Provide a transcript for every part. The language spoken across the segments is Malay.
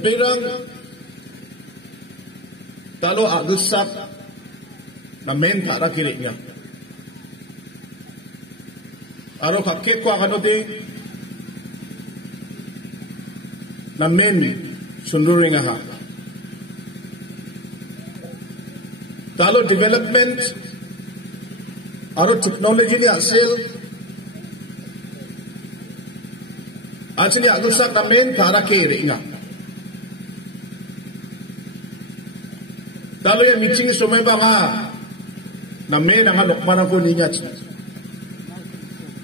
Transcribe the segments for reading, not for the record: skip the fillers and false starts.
Pirang talo agusap na men para kiriknya. Aro kakek ko akano de na men sunduring aha. Talo development aro technology ni asel actually agusap na men para kiriknya. Talo yang meeting sumay ba nga na may nangalok para ko niya.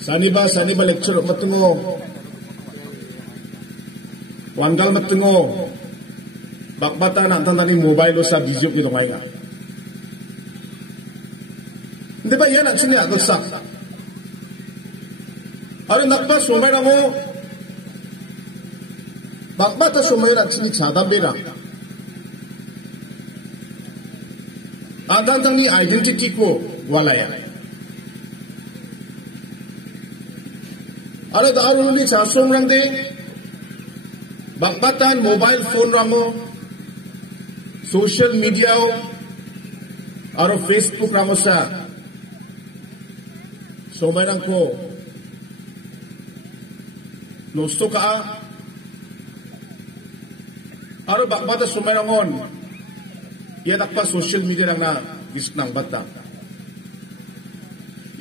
Sani ba lecture matungo. Wanggal matungo. Bakbata na tani mobile sa video ko ngay nga. Hindi ba yan ang siniyagol sa? Aron nakpa sumay na mo. Bakbata sumay na sinisadambi na. Adang ni identity ko wala yan. Ada daru ni sasong rang de bakbatan mobile phone ramo social media aro Facebook ramo sa so mayroon ko gusto ka aro bakbata sumayrangon ia takpa social media lang na gisnang bata.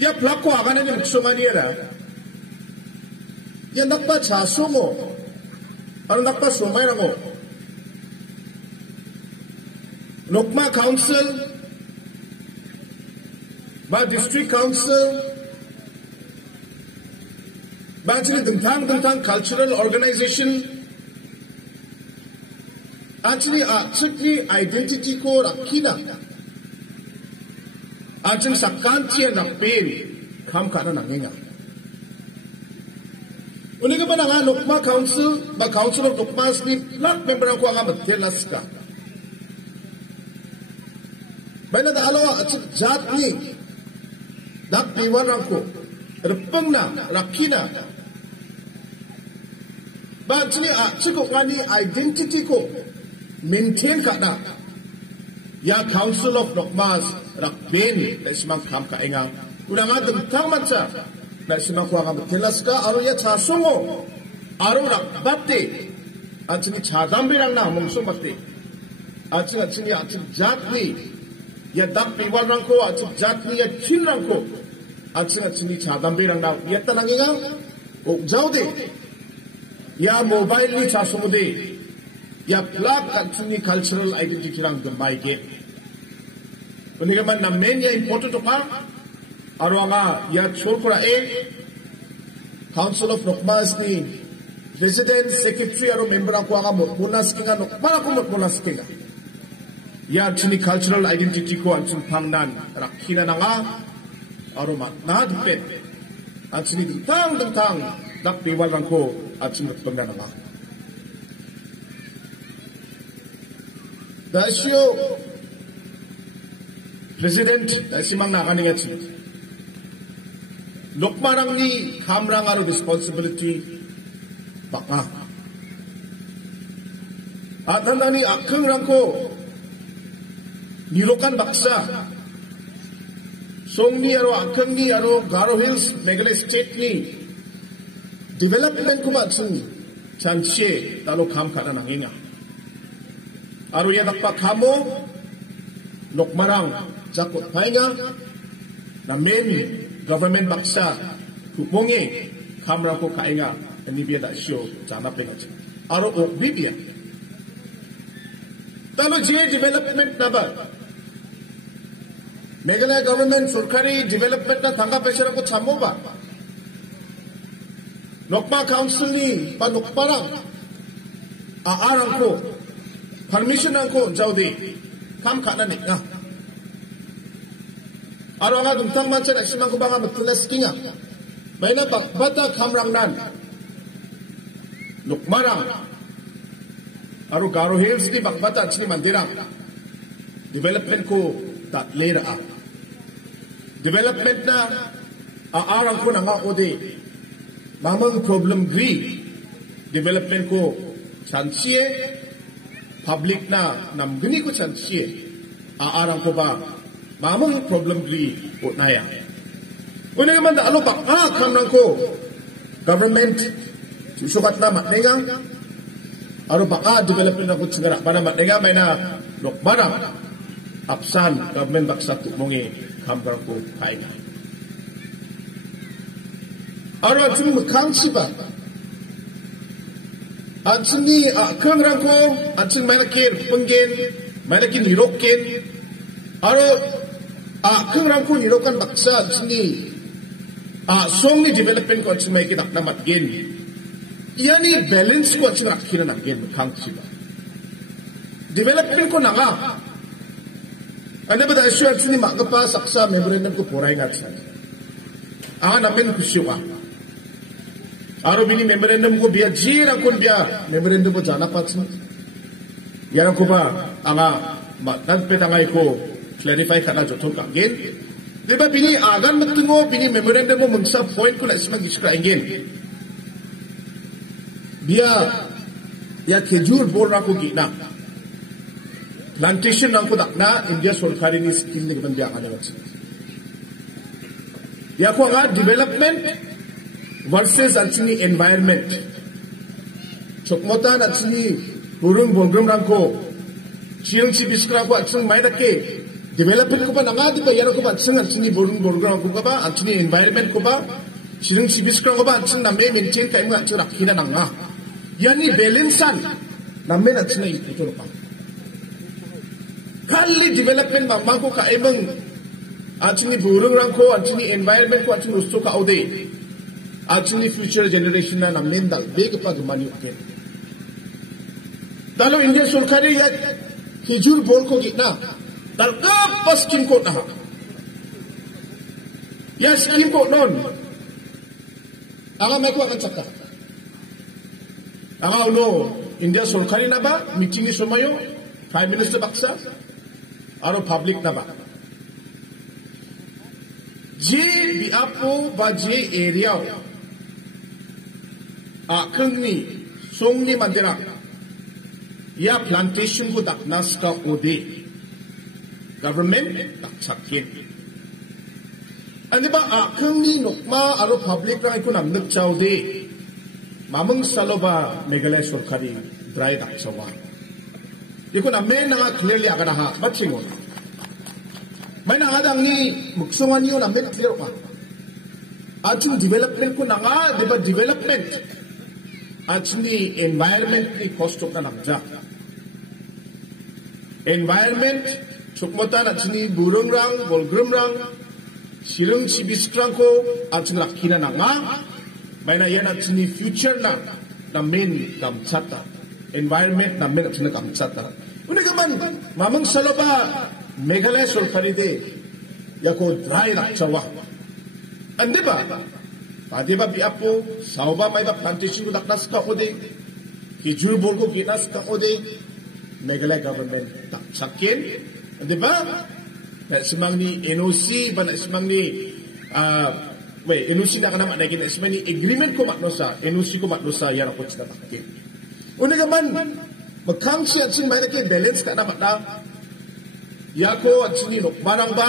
Ia plako akan ni magsumaniera. Ia takpa chaso mo. Ano takpa sumay mo? Nokma Council, ba District Council, ba actually tentang cultural organization. Actually, identity ko rakina. Actually, sakantiya na pain kam kana nanginga. Unika ba nga Nokma Council, ba Council of Nokmas ni lahat member ko ang matelas ka. Baina da alawa at jat ni dak piwan ko. Repeng na rakina. Ba actually ko kani identity ko maintain kada ya Council of Nokmas rakben na simang kam kainga una nga tentang mansa na simang kuha nga matelas ka aro ya chasongo aro rakbate at sini chadambirang na mungso mati at sini jatni ya dak piwal rangko at jatni ya chin rangko at sini chadambirang na ya tananginga o jaude ya mobile ni chasongo de ya plug actually cultural identity lang gambay ke. Kung naman na men ya important pa, aro nga ya chorkura Council of Nokmas ni President, Secretary aro member ako nga munas kinga para ko munas kinga. Ya actually cultural identity ko ang pangnan rakina na nga aro ma nadpet. Actually tentang dakpiwal lang ko at sinutpagna na nga. Dasyo President simang nakaningat siya. Nokmarang ni kamrang aro responsibility baka. At handa ni akeng rangko nilokan baksa. Song ni aro akeng ni aro Garo Hills Meghalaya State ni development ko matsun chansye talo kam kana nanginga. Aro yan nakpa kamo Nokmarang jakot pahinga na men government baksa kupungi kamra ko kainga anibia da show jana pengat aro o bibia talo je development na ba Meghalaya government surkari development na tangga pesera ko chamo ba Nokma Council ni pa Nokmarang aarang ko permission ko jaude kam kana ni nga aro nga tentang manca na simang ko banga matelas kinga bayna bata kamrang nan Nokmarang aro Garo Hills ni bakbata chini mandirang development ko ta lera development na aarang ko na nga ode mamang problem gri development ko chansiye public na nam gini ko chan siye arang ko ba mamang problem gri ko naya una naman da alo ba kam nang ko government susukat na matnenga aro ba development na ko tsingara para matnenga may na lokbara apsan government baksa tumongi kamgar ko kainga aro chung makang siba Atsini kang rangko atsin mana kin penggen mana kin nirokin aro kang rangko nirokan baksa atsini song ni development ko atsin mai kitak namat gen yani balance ko atsin rakhina na gen kang siba development ko nanga ane bada isu atsini magpa saksa memorandum ko porai ngatsa namin kusyuwa aro bini memorandum ko biya jira kun biya memorandum ko jana patsin yaran ko ba anga nagpetangay ko clarify kana joton kangin diba bini agan matungo bini memorandum mo mungsa point ko na ismang iskra engin biya ya kejur bol ra ko gina plantation nang ko dakna India sorkari ni skill ni ban biya kana watsi ya ko anga development versus atsini environment chokmotan atsini burung bolgrum rangko chiang si biskra ko atsang mai dake development ko ba nanga di ba yaro ko ba atsang atsini burung bolgrum ko ba atsini environment ko ba chiang si biskra ko ba atsang namme maintain kai ma atsang rakhina nanga yani balance an namme atsini ito pa kali development ma ko ka emang atsini burung rangko atsini environment ko atsini usto ka ode actually future generation na namin dal big pa gumani okay dalo India sorkari ya hijur bol ko gitna dal ka paskin ko na ya skin ko non aga meko akan chaka aga ulo India sorkari na ba meeting ni somayo prime minister baksa aro public na ba je biapo ba je area keng ni song ni mandira ya plantation ko daknas ka ode government tak sakin ani ba keng ni nokma aro public ra ko namnak chawde mamang saloba Meghalaya sorkari dry dak sawa iko na men na clearly agana ha batchingon may na adang ni muksongan niyo na men clear pa achung development ko na nga diba development actually environment ni cost of na nangja environment chukmotan actually burung rang bolgrum rang sirung chibiskrang ko achung rakhina na nga may na yan actually future na men kamchata environment na men actually kamchata unagaman mamang saloba Meghalaya sorkari de yako dry rakchawa ande ba pade ba biapo sauba mai ba plantation ko daknas ka ode hijur bol ko ginas ka ode Meghalaya government tak sakin ande ba semang ni NOC ba na semang ni NOC na kana managin semang ni agreement ko matnosa NOC ko matnosa yara ko tsita takin unagaman magkang siya sin mai na balance ka na matna yako achini nokbarang ba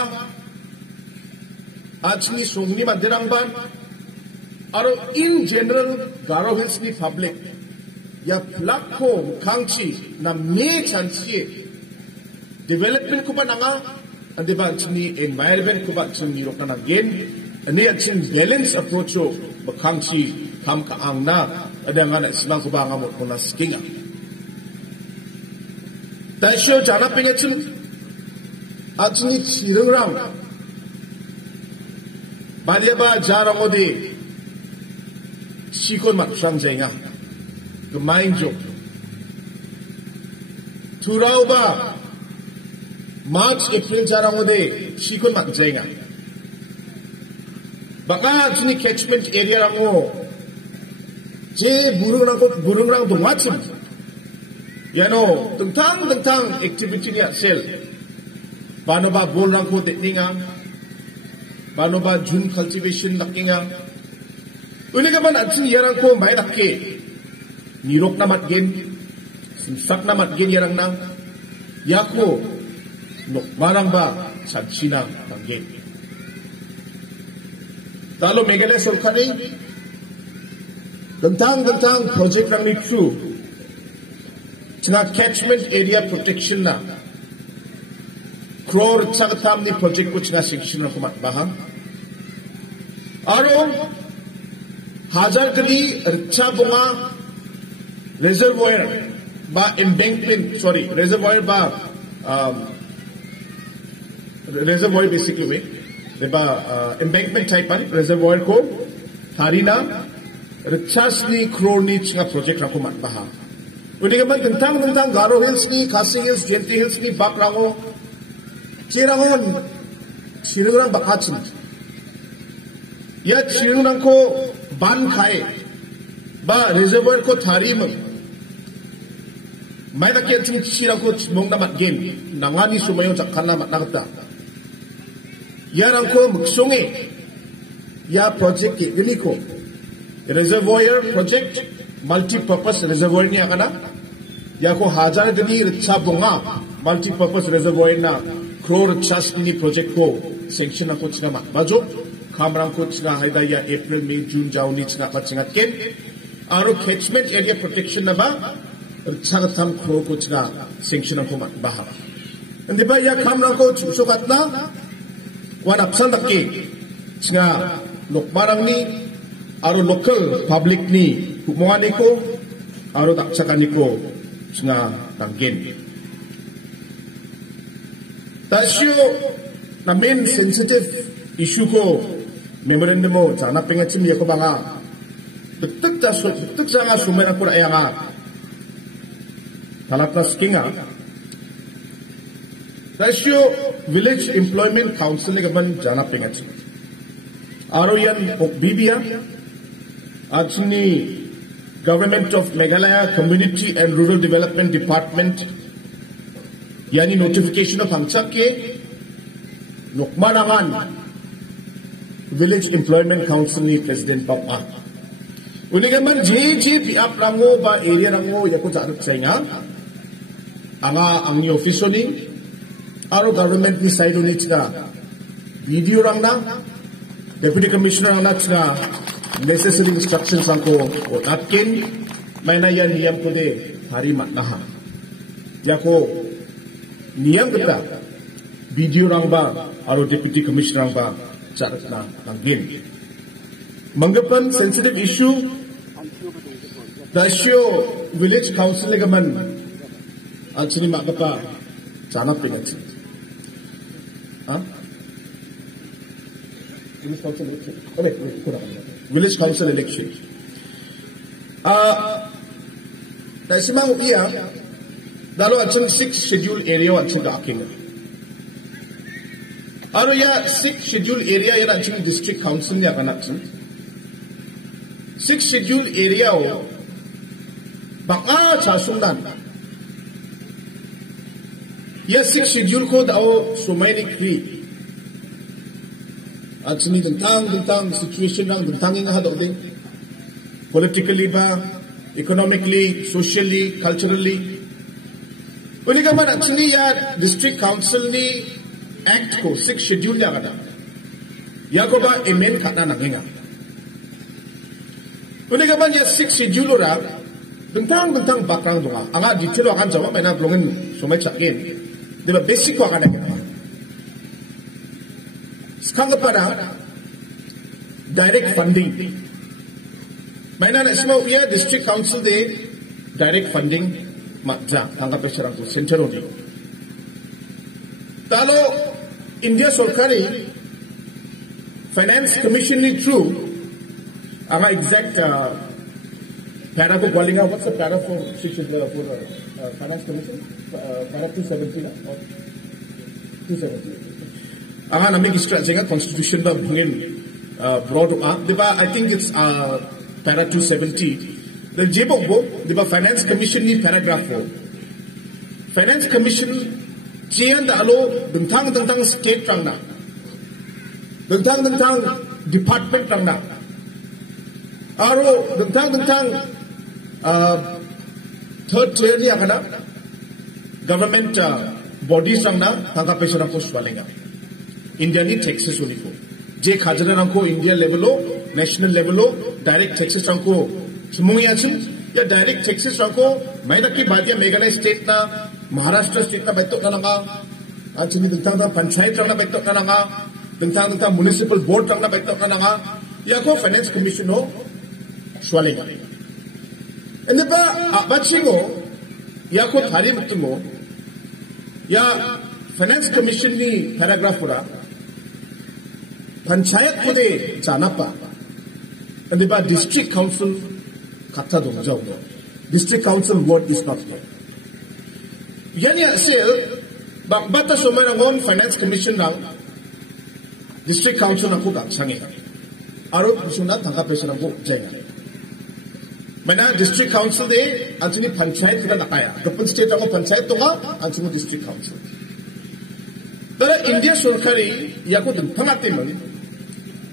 achini songni mandirang ba aro in general Garo Hills ni public ya plak ko kangchi na me chanchi development ko ba nanga ande ba achini environment ko ba achini rok na again ane achin balance approach o bakangchi kam ka angna adanga na islang ko ba nga mo na skinga tayo jana pingachin achini chirungrang bariaba jaramodi sikon matsang jenga gemain jo turauba March April jaramodi sikon matjenga baka achini catchment area rango je burungrang dongachim yano tentang activity ni sel Bano ba bol rang ko tekninga, bano ba jun cultivation nakinga. Uli ka man at siniyarang ko may nakke, nirok na matgin, simsak na matgin yarang nang yako nukmarang ba sadsina tanggin. Talo Meghalaya Sarkari gantang project rang ni true tina catchment area protection na crore chagatam ni project ko tina section na kumat bahang aro hajar kali richa bunga reservoir ba embankment reservoir ba reservoir basically में ba embankment type an reservoir ko harina richas ni crore ni chinga project rang kumat bahang udah kan tentang Garo Hills ni Khasi Hills Jenti Hills ni Bakrango Cirangon Cirurang bakacin ya Cirurang ko ban khai ba reservoir ko thari mang mai na kian chung Cirang ko mong na matgen nangani sumayo jakkan na matnakta ya rang ko muksunge ya project ke gili ko reservoir project multi-purpose reservoir ni akana ya ko hajar dini richa bunga multi-purpose reservoir na crore chas ni project ko sanction ako china ma bajo kamrang ko china haida ya April May June Jauni china ka chingat ken aro catchment area protection na ba richa tham crore ko china sanction ako ma baha ndi ba ya kamrang ko sukat na wan apsan takki china lokmarang ni aro local public ni hukmongan ko aro daksakan ko nga tanggin. Tasyo na main sensitive issue ko memorandum mo sana pengacim ya ko banga betuk sa nga sumer ako ay nga talatnas kinga tasyo village employment council ni gaban jana pengacim aro yan bibia at ni Government of Meghalaya Community and Rural Development Department yani notification of hangchak ke nukmanangan Village Employment Council ni President Papa unigaman je piap rango ba area rango yako charot sa nga anga ang ni officio ni aro government ni side ni chika video rang na Deputy Commissioner ang na necessary instructions ang ko o natkin may na yan niyam ko de hari matnaha yako niyam kita video rang ba aro Deputy Commissioner rang ba charat na nanggin manggapan sensitive issue dasyo village council ni gaman at sini magapa sanap pinagsin village council election village council election dahil sa mga iya dalo at siyang 6th schedule area at siyang kaaking aro ya 6th schedule area yan at siyang district council niya kanak 6th schedule area o baka sa sundan ya 6th schedule ko daw sumay ni Cree at sini tentang situation ng tentangin nga daw din politically ba economically socially culturally uli ka man at sini ya district council ni act ko 6th schedule niya kada ya ko ba amen ka na nanginga uli ka man ya 6th schedule ora tentang background nga anga detail akan jawab may na blongin sumay chakin di ba basic ko akan na sekarang pada direct funding. Mana nak semua ia district council de direct funding makja tangkap peserang tu central ni. Kalau India Sarkari Finance Commission ni true, ama exact para ko galinga what's the para for Finance Commission para 270 or 270. Aha namin structure nga constitution ba bungin broad diba I think it's para 270 the jebo bo diba finance commission ni paragraph 4 finance commission chian da alo dentang state rang na dentang department rang na aro dentang third tier ni akana government bodies rangna tangka pesa rangko swalenga India ni taxes uniko je khajana rangko India level lo national level lo direct taxes rangko sumungi achim ya direct taxes rangko maina ki badia Meghalaya state na Maharashtra state na betok na nga achini tentang panchayat rangna betok na nga tentang municipal board rangna betok na nga ya ko finance commission ho swalenga ende ba abachingo ya ko thari mutumo या finance commission नी पैराग्राफ पूरा पंचायत को दे जाना पा अंदर बा district council खाता दो जाओ district council word is not there यानी असेल बात समय रंगोन फाइनेंस कमीशन रंग डिस्ट्रिक्ट काउंसिल रंग को गांसांगे आरो सुना थंगा पैसा रंग को जाएगा मैंने डिस्ट्रिक्ट काउंसिल दे अंचनी पंचायत का नकाया गपन स्टेट का पंचायत तो का अंचनी डिस्ट्रिक्ट काउंसिल तर इंडिया सरकारी या को दंथांगाते मन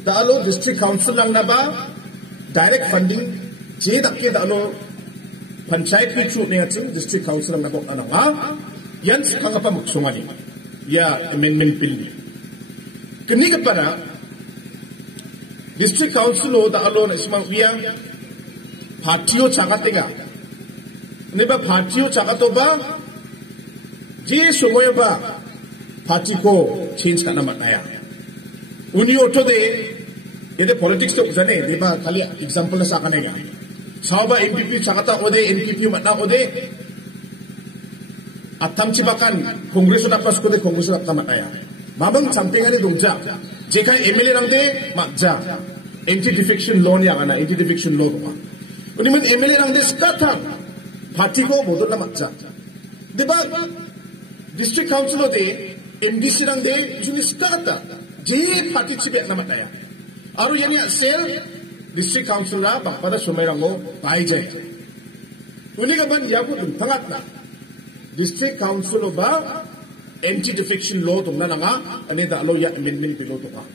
दालो डिस्ट्रिक्ट काउंसिल रंगनाबा डायरेक्ट फंडिंग जे दक्के दालो पंचायत की थ्रू ने अंचनी डिस्ट्रिक्ट काउंसिल रंगनाबा अनंगा यंस कांगपा मुक्सोंगानी या अमेंडमेंट बिल कनी कपना डिस्ट्रिक्ट काउंसिल हो दालो नस्मा विया पार्टियों चाहतेगा नेबा पार्टियों चाहतो बा जी समय बा पार्टी को चेंज करना मत आया उन्हीं ओटो दे ये दे पॉलिटिक्स तो जाने नेबा खाली एग्जांपल ना साकने का सावबा एमपीपी चाहता ओदे एमपीपी मत ना ओदे अत्तम चिबाकान कांग्रेस ना पास को दे कांग्रेस ना मत आया माबंग चंपेगा ने दुमजा जेका एमएलए रंगदे मत जा एंटी डिफेक्शन लॉ या गाना एंटी डिफेक्शन लॉ उन्हें एमएलए रंग दे स्काथा पार्टी को बोलो ना मत जा देबा डिस्ट्रिक्ट काउंसिल दे एमडीसी रंग दे जुनी स्काथा जे पार्टी चिबे ना मत आया आरो यानी सेल डिस्ट्रिक्ट काउंसिल रा बापदा समय रंगो बाई जाए उन्हें का बन याको दुंथंगात ना डिस्ट्रिक्ट काउंसिल बा एंटी डिफेक्शन लॉ तुमना नंगा अने दालो या अमेंडमेंट बिलो तो का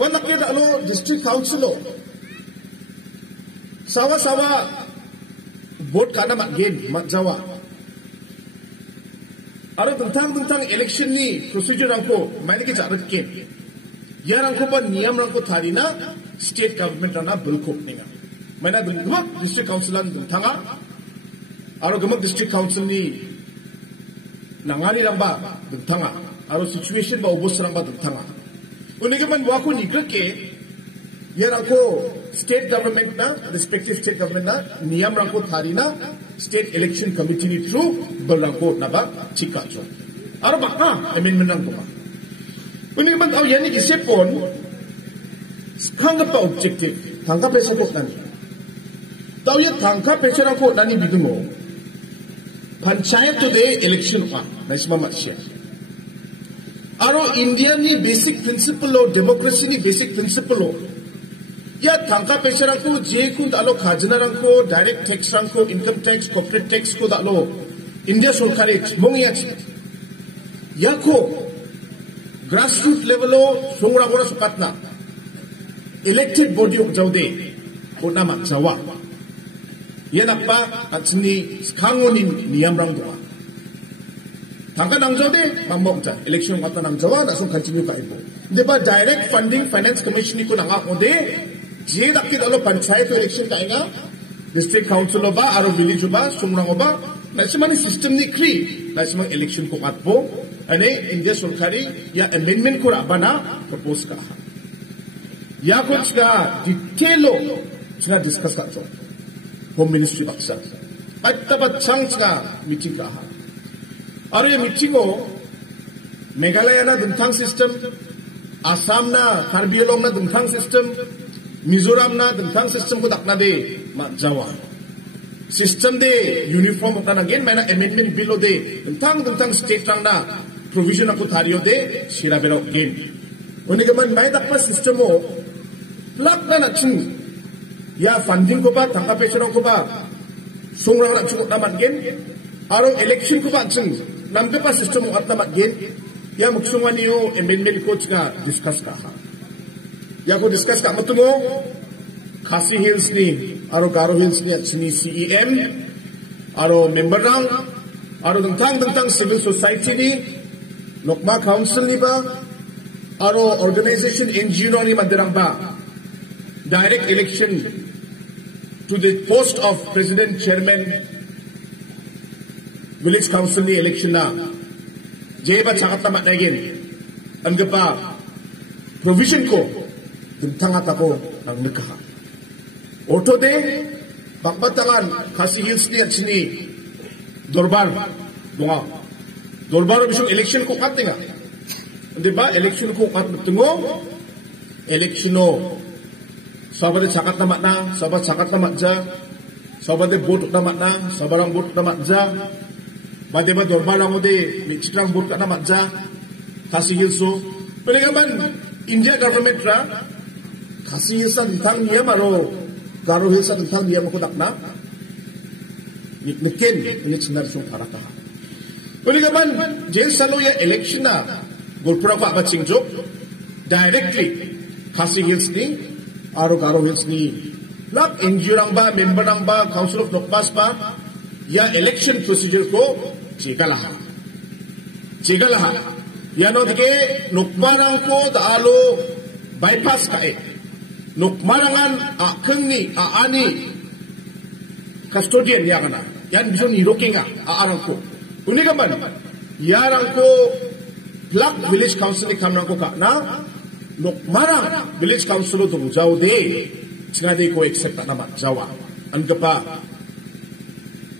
वन लके दालो डिस्ट्रिक्ट काउंसिल सावा वोट करना मत गेन मत जावा और तंथांग इलेक्शन नी प्रोसीजर रंको मैंने के जारत के यार रंको पर नियम रंको थारी ना स्टेट गवर्नमेंट रंगा बिल्कुल नहीं मैंने गमक डिस्ट्रिक्ट काउंसिल तंथांगा और गमक डिस्ट्रिक्ट काउंसिल नी नंगानी रंबा तंथांगा और सिचुएशन बा ओबोस रंबा तंथांगा उन्हें के मन वाको निकल के यार रंको स्टेट गवर्नमेंट ना रिस्पेक्टिव स्टेट गवर्नमेंट ना नियम रंको थारी ना स्टेट इलेक्शन कमिटी नी थ्रू बल रंको नबा चिका चो और बाका अमेंडमेंट रंको बा उन्हें मन आओ यानी किसे पोन स्खांग पा ऑब्जेक्टिव थांका पैसा को नानी तो ये थांका पैसा रंको नानी बिदुमो पंचायत तो दे इलेक्शन का नस्मा मच्छिया और इंडिया नी बेसिक प्रिंसिपल हो डेमोक्रेसी नी बेसिक प्रिंसिपल हो या थांका पैसा रंको जे कुन दालो खाजना रंको डायरेक्ट टैक्स रंको इनकम टैक्स कॉर्पोरेट टैक्स को दालो इंडिया सरकार मोंगिया या को ग्रासरूट लेवलो सोंगरा गोरा सुकातना इलेक्टेड बॉडी ऑफ जाउदे कोना मा जावा ये नप्पा अचनी स्खांगोनी नियम रंगवा थांका नंगजादे मामोंजा इलेक्शन माता नंगजावा नासो कंटिन्यू काइबो देबा डायरेक्ट फंडिंग फाइनेंस कमीशन को नंगा ओदे जे दक्के दालो पंचायत इलेक्शन काएगा डिस्ट्रिक्ट काउंसिल बा आरो विलेज बा सुंगरांग बा नासिमानी सिस्टम नि क्री नासिमा इलेक्शन को आतबो अने इंडिया सरकारी या अमेंडमेंट को राबाना प्रपोज का या कुछ का डिटेलो चना डिस्कस करतो होम मिनिस्ट्री बक्सा अत्तबा चंग का मीटिंग का और ये मीटिंग को मेघालय ना दुंथांग सिस्टम आसाम ना कार्बी आंलंग ना दुंथांग सिस्टम मिजोरम ना दुंथांग सिस्टम को दकना दे जावा सिस्टम दे यूनिफॉर्म होता गेन मैंने अमेंडमेंट बिल दे दुंथांग स्टेट रंगना प्रोविजन को थारियो दे शिरा बेरो गेन उन्हें के मन मैं दकना सिस्टम हो प्लग ना नचिंग या फंडिंग को बा थांका पेशरों को बा सोंगरांग ना चुक ना मत गेन आरो इलेक्शन को बा चिंग नंबे पा सिस्टम हो अपना मत गेन या मुक्सुमानी हो अमेंडमेंट को चिका डिस्कस का या को डिस्कस का मतुमो खासी हिल्स नी aro Garo Hills ni sini CEM aro member rang aro dengtang civil society ni Nokma Council ni ba aro organization NGO ni madirang ba direct election to the post of President Chairman Village Council ni election na jeba cakat tamat nagin angapa provision ko dengtang ako ng nagkaka auto de bakbatangan Khasi Hills ni at sini Dorbar bunga Dorbar bisong election ko kat nga di ba election ko kat tungo election no sabade cakat tamat na sabat cakat tamat ja sabade vote tamat na sabarang vote tamat ja bade ba Dorbar lang mo de mitrang vote ka tamat ja Khasi Hills so peligaman India government ra Khasi Hills ang ditang niya maro Garo Hills ang ditang niya makudak na nikin ini sinar sung paraka peligaman jen saloya election na golpura ko apa cingjo directly Khasi Hills ni aro Garo Hills ni lap NGO rang ba member rang ba Council of Nokmas pa ya election procedure ko chigalah Yano dike nukmarang ko daalo bypass kae. Nukmarangan akeng ni aani custodian ya kana. Yan biso ni rokinga aarang ko. Uni kaman yarang ko Black Village Council ni kamrang ko ka na nukmarang Village Council to bujaw de singa de ko accept na matjawa. Anga pa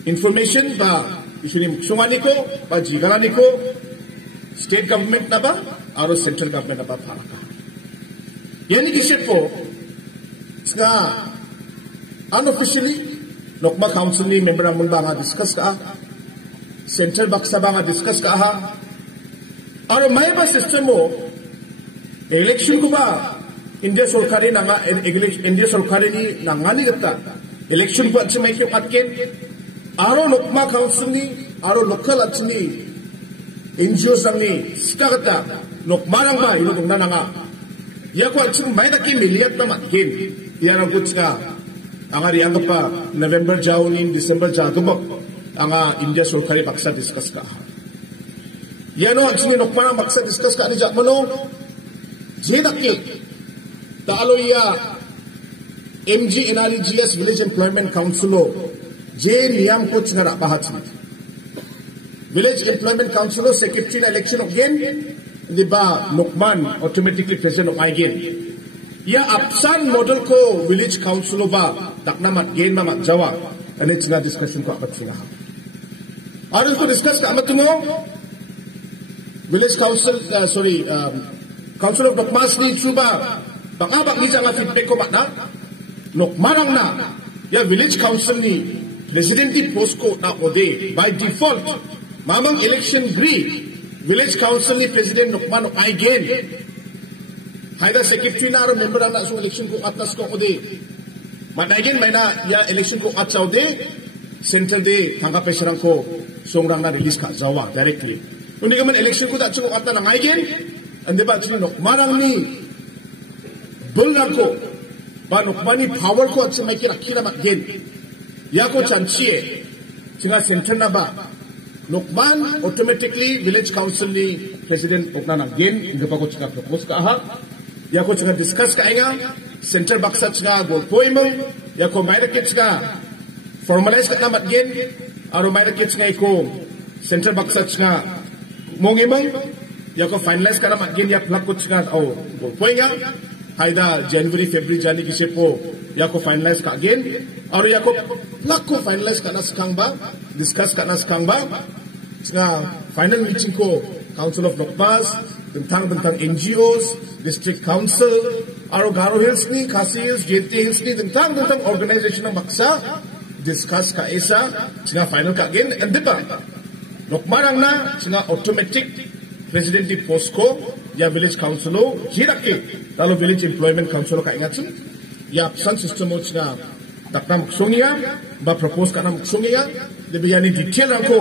information ba isu ni muksungani ko ba jigalani ko state government na ba aro central government na ba paraka yani kisip po nga unofficially Nokma Council ni member ang ba nga discuss ka central baksa ba nga discuss ka ha aro may ba system mo election ko ba India Sarkari na nga India Sarkari ni nangani gata election ko at si may atken aro Nokma Council ni aro local at ni NGO sang ni skagata nokmarang ba ilo kung nananga ya ko achung may taki miliyat na matkin ya ang kutska ang ari ang pa November jaunin December jagubak ang India Sarkari baksa discuss ka ya no achung nokmarang baksa discuss ka ni jakmono je taki talo ya MG NREGS Village Employment Council je niyam kuts nga bahat Village Employment Council Secretary election again, di ba Nokman automatically president of again. Ya absan model ko Village Council ba dakna mat gain mamat jawa. Ano nga discussion ko apat sila. Ano ko discuss ka amat mo? Village Council Council of Nokmas ni suba baka bak ni nga feedback ko ba na Nokmarang na ya Village Council ni President di post ko na ode by default Mamang election grid Village Council ni President Nokman again. Haida secretary na member na so election ko atas ko ode. Man again may na ya election ko at saude central de tangka pesarang ko songrang na release ka jawa directly. Kundi ka man election ko at so at na again. Ande ba sino Nokmarang ni bulran ko ba Nokmani power ko at sa may kirakira again. Ya ko chanchie singa central na ba Nokman automatically Village Council ni President Okna again hindi pa ko tsaka propose ka aha ya ko tsaka discuss ka nga Central Baksa tsaka golpoy mo ya ko may nakit tsaka formalize ka naman again aro may nakit tsaka ko Central Baksa tsaka mongi mo ya ko finalize ka naman again ya plak ko tsaka golpoy nga hayda January February jani kisip po ya ko finalize ka again aro ya ko plak ko finalize ka na skang ba discuss ka na skang ba nga final meeting ko Council of Nokmas tentang NGOs District Council aro Garo Hills ni Khasi Hills JT Hills ni tentang organization ng baksa discuss ka isa nga final ka again and di ba Nokmarang na nga automatic President di post ko ya Village Council hiraki lalo Village Employment Council ka ingat sin ya absan system mo nga takna muksungiya ba propose ka na muksungiya di ba yan detail lang ko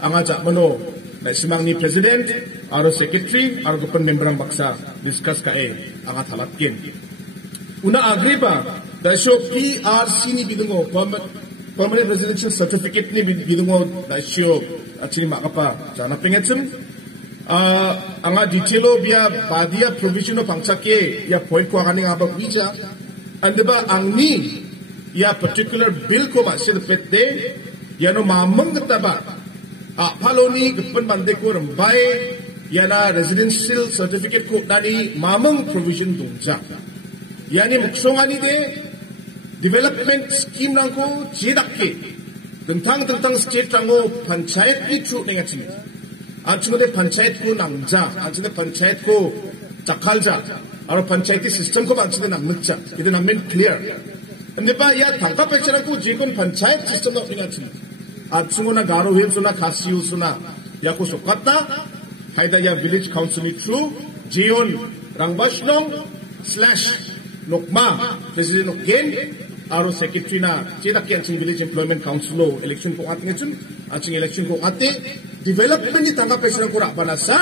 ang aja mano na simang ni President aro Secretary aro kapan member ang baksa discuss ka ang atalatkin una agree ba Dasyo PRC ni bidungo, Permanent Residential Certificate ni bidungo, dasyo chini makapa jana pengetum. Anga detailo biya badia provisional pangchake ya point ko agani nga ba visa. Andeba angni ya particular bill ko masih pette ya no mamang kataba paloni gepen bande ko rambai ya na residential certificate ko nani mamang provision dungja yani muksongani de development scheme nang ko jedakke tentang state rango panchayat ni tru nenga chimi anchungde panchayat ko nangja anchungde panchayat ko chakalja aro panchayati system ko anchungde namcha ide namen clear. Hindi pa ya tangka pechara ko jikon panchayat system na pinachim. At sunguna garo hills na khasiu suna ya ko sukata haida ya village council ni through jion rangbashnong / nokma president again aro secretary na cheda ke aching village employment council election ko at ngechun aching election ko ate development ni tangka pechara ko ra banasa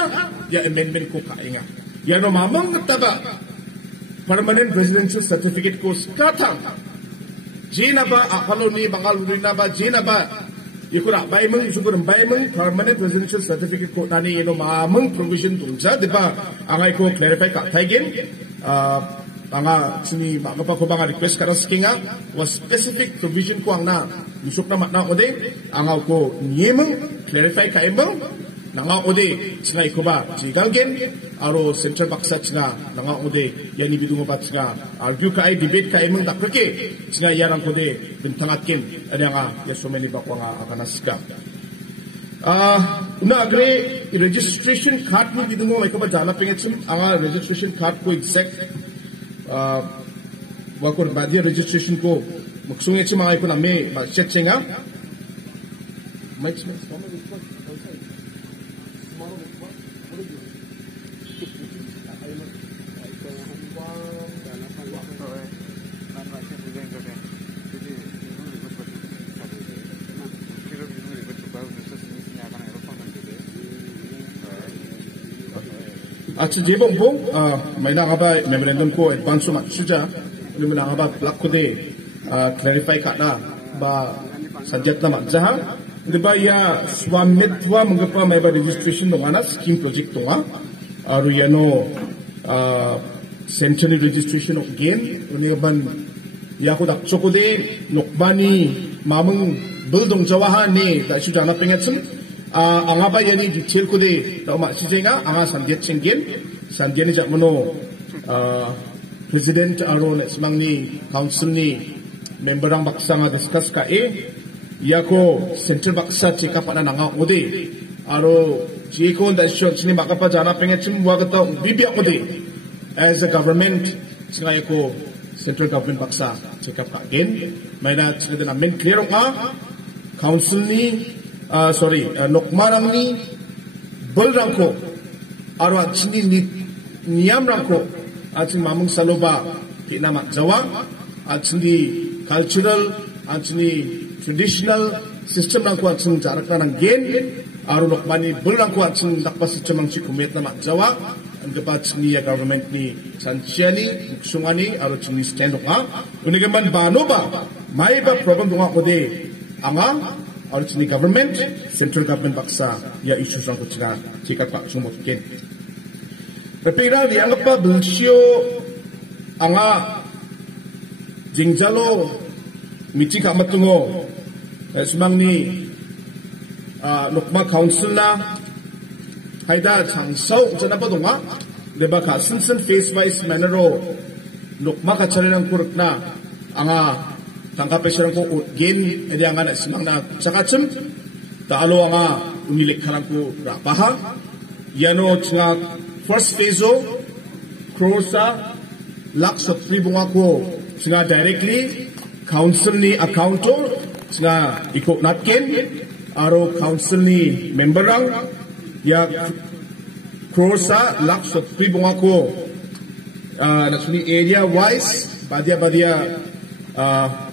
ya amendment ko kainga. Ya no mamang taba permanent residential certificate ko skatang Jina ba akalo ni bangal na ba jina ba ikura baimeng sugur baimeng permanent residential certificate ko tani ino mameng provision tungsa di ba angay ko clarify ka taigen anga sini makapa ko banga request kara skinga was specific provision ko ang na musuk na matna ko de angaw ko nyemeng clarify ka imeng nanga ode sina ikoba jigalgen aro central baksa sina nanga ode yani bidungo bat sina argue ka debate ka imong dakake sina yarang kode bintangatken ada nga yeso meni bakwa nga akanaska una agre registration card ni bidungo ikoba jana pengetsum anga registration card ko exact wakor badia registration ko maksungnya ci mga iko name check chenga Aci jebong bong, may nakaba memorandum ko advance mat suja, may nakaba plak ko de clarify ka na ba sajat na matzaha, di ba ya swamitwa mengapa may ba registration ng anas scheme project to nga, aru yano centenary registration of gain, uni ban ya ko dakso ko de nokbani mamang buildong jawahan ni da suja na pengatsum. Anga ba yani detail ko de tao ma sijenga anga sandiat singgen sandiani jak mano president aro na semang ni council ni member ang baksa nga discuss ka ya ko central baksa cheka pa na nga ode aro jiko da shot ni makapa jana pengechim wa gata bibya ko de as a government singa ko central government baksa cheka pa again may na sila na men clear nga council ni nokmarang ni bolrang ko aro chini niyam rang ko ating mamang saloba kinama jawa chini cultural chini traditional system rang ko ating jarak na ng gen aro nokmani bolrang ko ating dakpa system ang chikumet na jawa ang dapat chini government ni sanchiani muksungani aro chini stand nga unigaman bano ba may ba problem nga ko de anga or chini government, central government baksa ya issues rang kuchina chika pak sumotken. Repira di anggap pa belsio anga jingjalo michi ka matungo sumang ni nokma council na haida changsau jana pa donga deba ka sinsen face wise manero nokma ka charirang kuruk na anga tangkap peserang ko gain edi anga na simang na sakacem taalo anga unilik karang ko rapaha yano tsinga first phase krosa laks of free bunga ko tsinga directly council ni accountor tsinga iko natken aro council ni memberang ya krosa laks of free bunga ko naksuni area wise badia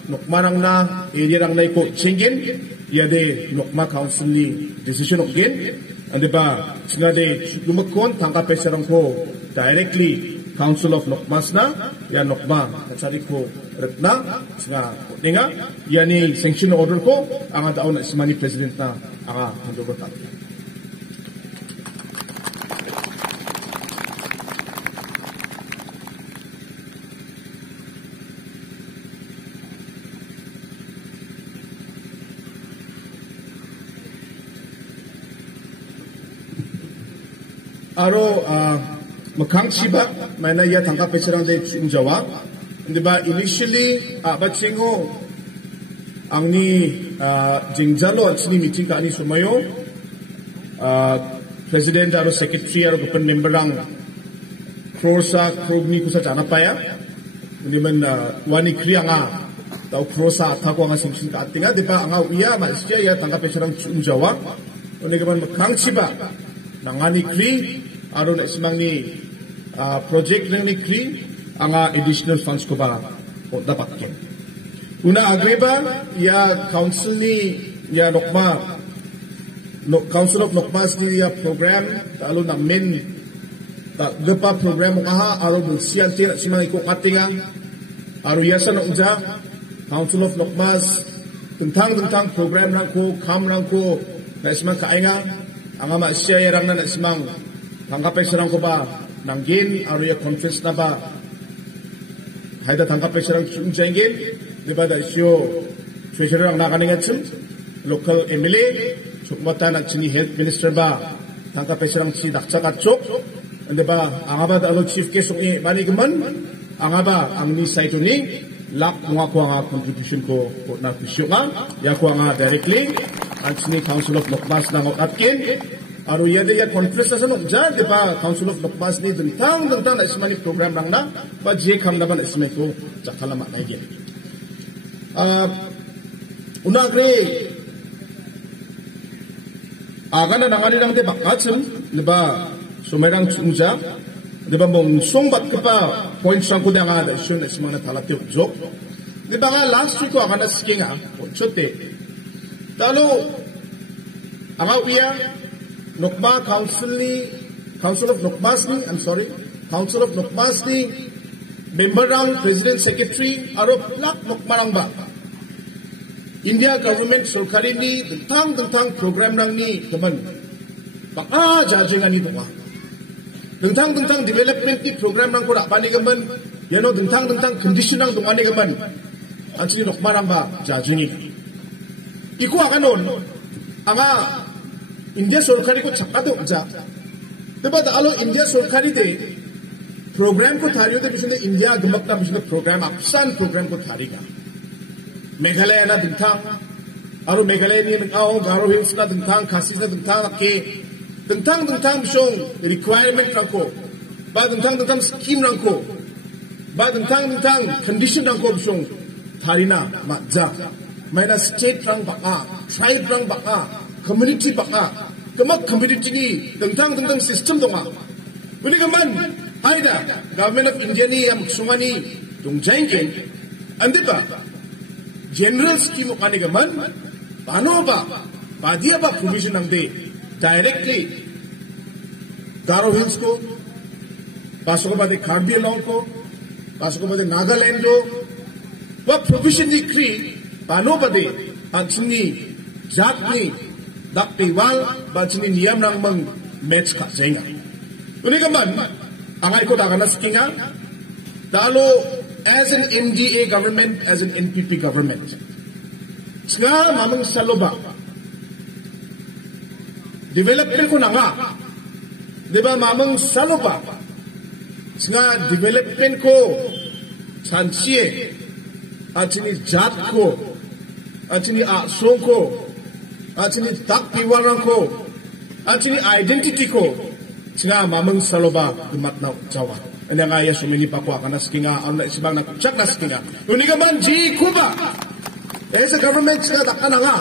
nokmarang na area rang na ko chingin ya de nokma council ni decision again and ba singa de lumakon tangka peserang ko directly Council of Nokmas na ya Nokma cari ko retna singa ninga yani sanction order ko ang daon na ismani president na ang handover. Aro makang siba mana ya tangkap peserang dari Jawa, diba initially batsingo ang ni jingjalo sini meeting kani sumayo president aro secretary aro kapan member lang krosa krogni kusa jana paya, ini man wani kriya nga tau krosa atako nga singsin ka atinga diba anga uya malaysia ya tangkap peserang Jawa, ini kapan makang siba nangani kri aro na ismang ni project lang ni kri ang additional funds ko ba o dapat kin. Una agreba ya council ni ya Nokma Council of Nokmas ni ya program talo na men gapa program kaha aro bulsian tin at simang iko katinga aro yasa na uja Council of Nokmas tentang program lang ko kam lang ko na ismang kainga ang ama siya yarang na ismang tanggapay sarang ko ba nanggin aro ya conference na ba hayda tanggapay sarang sunjengin diba da isyo treasurer ang nakaningatsin local MLA sukmatan at sini health minister ba tanggapay sarang si daksak at sok diba ang ba da alo chief case ng manigaman ang ba ang ni saito ni lak mga ko ang contribution ko na kusyo nga ya ko ang directly at sini Council of Nokmas na atkin aro yada ya conference sa nokja diba Council of Nokmas ni dentang na ismani program lang na ba je kam na ba ismay ko jakalama na igin una gre aga na nangani lang de bakatsin diba sumerang chungja diba mong songbat ka pa points sang ko da nga da isyo na ismana talati jok diba nga last week ko aga na skinga chote talo aga uya Nokma Council of Nokmas ni member ang President Secretary aro plak Nokmarang ba India government सरकारी ni dentang program nang ni teman baka jajingan ni doa dentang development ni program nang ko apa ni gaman yano dentang condition nang doa ni gaman ansi Nokmarang ba jajingi iku akanon anga India सरकारी को छक्का दो जा दिबा दालो इंडिया सरकारी दे प्रोग्राम को थारियो दे बिसने इंडिया गमकता बिसने प्रोग्राम अपसान प्रोग्राम को थारीगा मेघालय ना दिंथांग आरो मेघालय नि नकाओ गारो हिल्स ना दिंथांग खासी ना दिंथांग के दिंथांग बिसों रिक्वायरमेंट रंको बा दिंथांग स्कीम रंको बा दिंथांग कंडीशन रंको बिसों थारीना मजा मैना स्टेट रंग बका ट्राइब रंग बका community baka kemak community ni tentang sistem donga uni kaman haida government of India ni yang sungani dongjengken ande ba general scheme ani kaman pano ba padia ba provision ang de directly Garo Hills ko pasok ba de Karbi Long ko pasok ba de Nagaland ko ba provision ni kri pano ba de ang sini jat ni dak tiwal ba sini niyam nang mang match ka zenga uni kaman angay ko daganas kinga dalo as an NDA government as an NPP government nga mamang saloba development ko na nga diba mamang saloba nga development ko sansiye at sini jat ko at sini asong ko at sini tak piwarang ko at sini identity ko nga mamang saloba dumat na Jawa ana nga ya sumini pa ko akanas kinga ang isbang na check nas kinga uniga man ji kuba as a government nga takana nga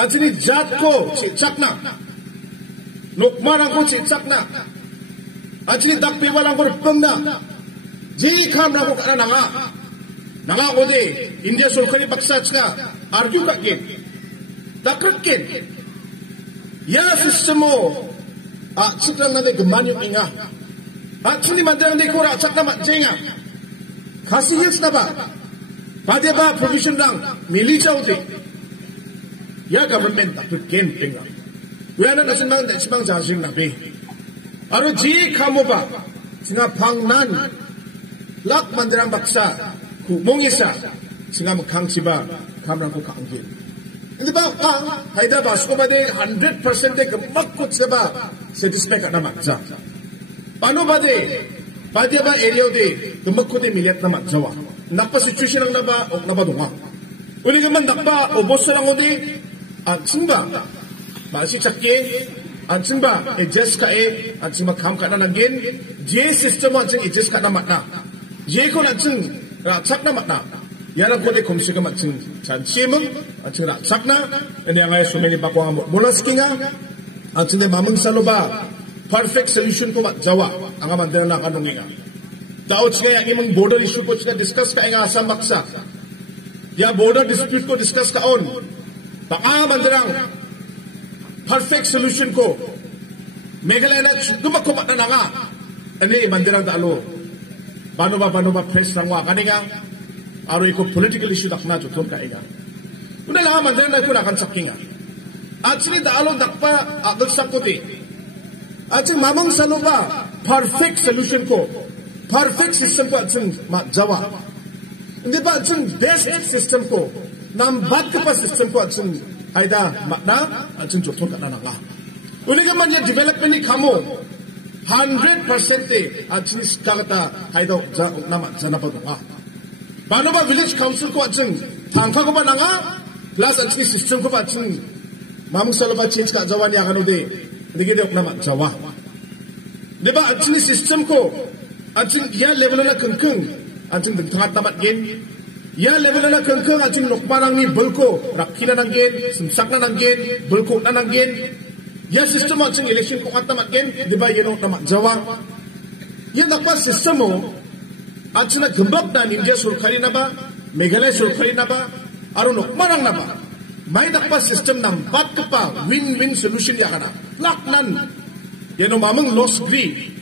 at sini jat ko si check na nokmarang ko si check na at sini tak piwarang ko pamna ji kam na ko kana nga ko de India सरकारी पक्षा का आर्ग्यू करके दाकरके या सिस्टमो चित्रang na de gamanyo inga Actually, mandrang di ko raksak na matjenga. Kasi hils na ba? Pwede ba provision lang milichaw di? Ya government na pagkin pinga. Wala na nasimang jajing na be. Aro ji kamo ba? Singa pangnan. Lak mandrang baksa. Kumong isa. Singa makang siba. Kamrang ko kaanggil. Hindi ba? Hayda ba? Sko ba de 100% de gamakot sa ba? Satisfy ka naman sa. Paano ba de? Pwede ba area de gamakot de milet naman sawa? Nakpa situation lang na ba o nabadunga? Uli naman nakpa o boss lang o de at simba. Basi chakye at simba adjust ka at simba kam ka na nagin je system at sing adjust ka na matna. Je ko na sing ratsak na matna. Yan ko de kumsi ka matsing chan simang at sing ratsak na. Ini ang ay sumini pa ko ang mulas kinga at sing mamang saloba. Perfect solution ko matjawa ang amandira na kanong nga. Taot siya yung imong border issue ko siya discuss ka nga asam baksa. Ya border dispute ko discuss ka on. Baka mandirang perfect solution ko. Meghalaya na dumakumat na nga. Ani mandirang dalo. Paano ba press lang wa kani nga. Aro ko political issue dakna juton ka nga. Una lang mandirang na ko nakan saking nga. At sini dalo dakpa agad sakuti. At sing mamang saloba perfect solution ko. Perfect system ko at sing jawa. Hindi ba at sing best system ko. Nambat ka pa system ko at sing hayda makna at sing jokton ka na nga. Uli ka man yung development ni kamo 100% at sing kakata hayda naman sa napag nga. Paano ba village council ko at sing tangka ko ba na nga plus at sing system ko pa at sing mamang saloba change ka jawa niya kano de hindi kita naman jawa. Diba at sing system ko at sing ya level na kengkeng at sing dagtangat tamat gen ya level na kengkeng at sing nukmarang ni bulko rakina nang gen simsak na nang gen bulko na nang gen ya system at sing election ko at tamat gen diba yun naman jawa yan nakpa system mo at sing nagambak na India surkari na ba Meghalaya surkari na ba aro nukmarang na ba may nakpa system ng bat ka pa win-win solution ya ka na laknan yan mamang loss gri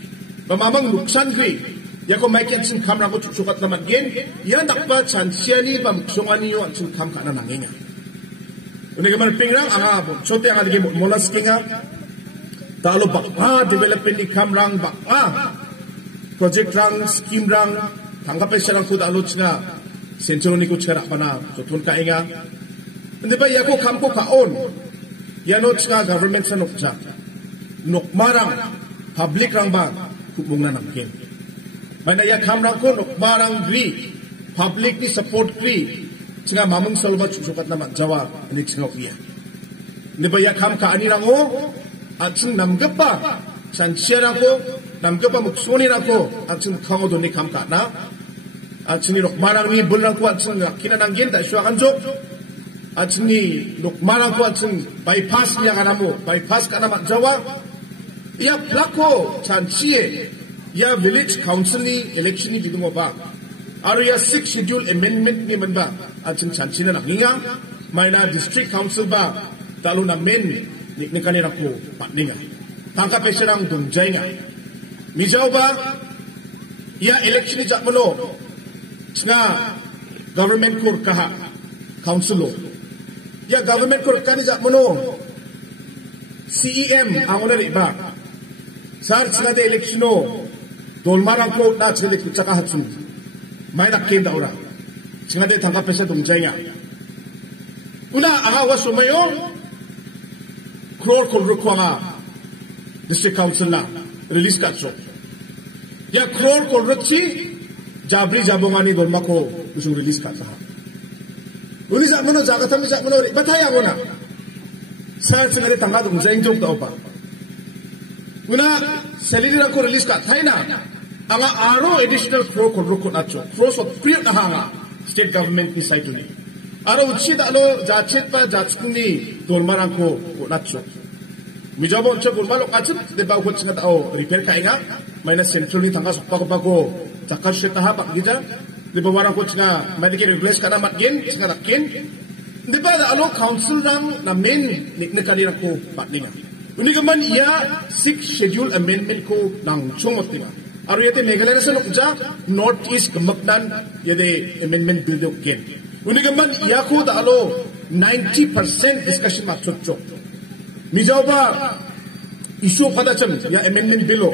mamang nuksan gri ya ko may kyan sing kam na ko sukat naman gen yan nakpa chan siya ni pamuksungan niyo at sing kam ka na nanginga unig naman pingrang ang abon sote ang aligay mulas kinga talo baka development ni kam rang baka project rang scheme rang tanggapin siya lang kuda alot nga sensyon ni ko tsara pa na sutun ka inga hindi ba ya ko kam ko kaon yanot nga government sa nuksa nukmarang public rang ba kubong na nangkin may naya kamrang ko nukmarang gri public ni support gri singa mamang salba susukat naman jawa ni singa uya hindi ba ya kam ka anirang o at sing namgap pa san siya na ko namgap pa muksuni na ko at sing kango doon ni kam ka na at sing nukmarang ni bulrang ko at sing kinananggin ta iswa kanjo at sing nukmarang ko at sing bypass niya ka na mo bypass ka naman jawa ya plako chan siye ya village council ni election ni bigmo ba aro ya 6th schedule amendment ni man ba at sing chan sina nakinga may na district council ba talo na men ni kanina ko patninga tangka pe siya ng dungjay nga mijaw ba ya election ni jakmano nga government court kaha council lo ya government court ka ni jakmano CEM ang una rin ba sar sila de election no dolmarang ko na sila de kutsaka hatsun may nakin da ora sila de tangka pe siya dungjay nga una ang awas sumayo crore ko nga district council na release ka so ya crore ko rutsi jabri jabongani dolma ko usung release ka sa uli sa mano jagatami sa mano bataya ko na sa sinari tangka dong sa injong tao pa una salary ko release ka tayo na ang aro additional crore ko na so crore so free na hanga state government ni side ni aro utsi dalo jachit pa jatskung ni dolmarang ko na so mijabo unsa dolmalo kachit de ba ko singa tao repair ka inga may na central ni tangka sokpa ko takar siya tahapak dita di ba warang ko singa may diki replace ka na matgin singa takin di ba ano council rang na main ni kanina ko patninga uni gaman iya 6th schedule amendment ko ng chungot di ba Aru yate Meghalaya sa nukja North East Maknan yate amendment bill do ken. Unigaman yaku da alo 90% discussion matchok. Mijaw ba issue pada chan ya amendment bill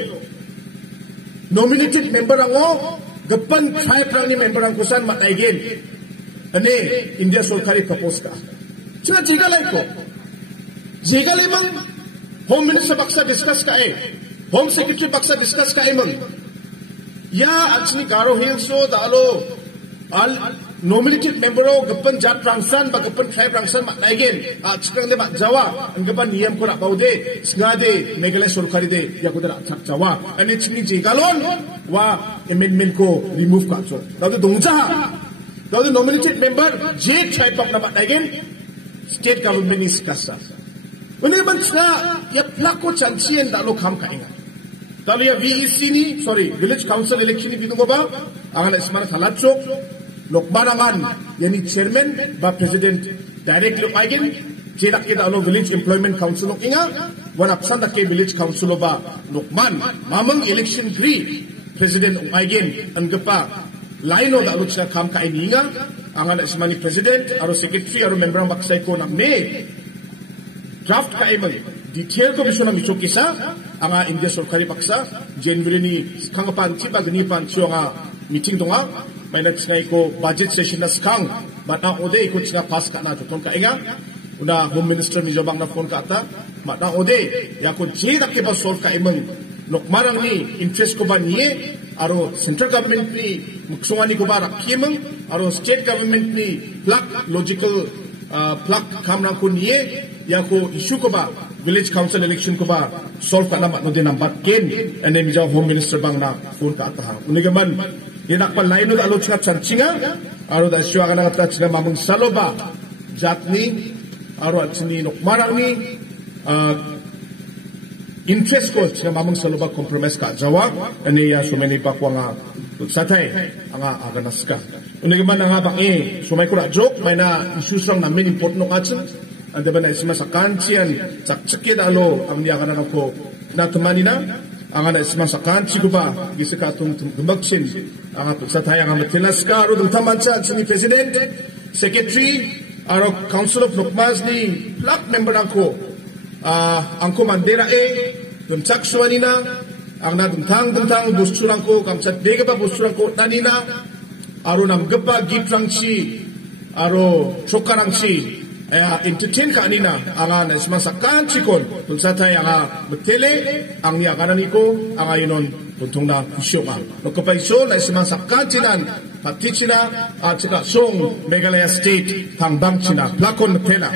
nominated member ango gapan tribe rang ni member ang kusan mataigen. Ane India Solkari propose ka. Sina jigalay ko. Jigalay mang Home Minister baksa discuss ka Home Secretary baksa discuss ka mang. Ya actually Garo Hills so dalo al nominated member o gapan jat rangsan ba gapan tribe rangsan mataigen. Actually de Jawa ang gapan niyam ko na paude ngade Meghalaya Solkari de yakudara chak Jawa. Ane chini jigalon wa amendment ko remove ka so. Daw dongja the nominated member J tribe of Nabat again state government is kasa. When even ya plako chansian dalo kam kainga. Dalo ya VEC ni village council election ni bidungo ba angala ismana thalachok lokmanangan yani chairman ba president directly again J dak dalo village employment council inga one apsan dak village council ba lokman mamang election gree president again angapa Laino da lutsya kam ka ininga angan ismani president aro secretary aro member ang baksay ko na may draft ka imang detail commission ang isukisa anga India Solkari baksa January ni kangapan tiba ganipan siyo nga meeting donga may nagsangay ko budget session na skang batang ode ikot nga pass ka na tutong ka inga una home minister mi jabang na phone ka ata batang ode yakon chida ke ba solve ka imang nokmarang ni interest ko ba niye aro central government ni muksungani ko ba rakimang aro state government ni plak logical plak kamrang ko niye ya ko issue ko ba village council election ko ba solve ka naman no din ang batken and then mijaw home minister bang na phone ka ataha unigaman yenak pa lain no alo chinga chanchinga aro da issue ka na ta chinga mamang saloba jatni aro atni nokmarang ni interest ko siya mamang saloba compromise ka jawa ani ya sumeni pa ko nga satay anga aganas ka unigaman nga ba sumay ko ra joke may na issues lang namin important no katsen ande ba na isma sa kanchian sakchike dalo ang niya kana ko na tumani na anga na isma sa kanchi ko ba gisika tung gumbaksin anga satay anga matilas ka ro dum tamancha ni president secretary aro council of nokmas ni plak member ako ang komandera dunchak suwanina ang nadumtang busurang ko kamsat dega ba busurang ko tanina aro namgaba gitrang si aro chokarang si entertain ka anina ang nasmasakan sikon tunsatay ang betele ang niya kananiko ang ayunon tuntong na kusyoka nagkapaiso na ismasakan sinan pati sina at saka song Meghalaya State tangbang sina plakon tela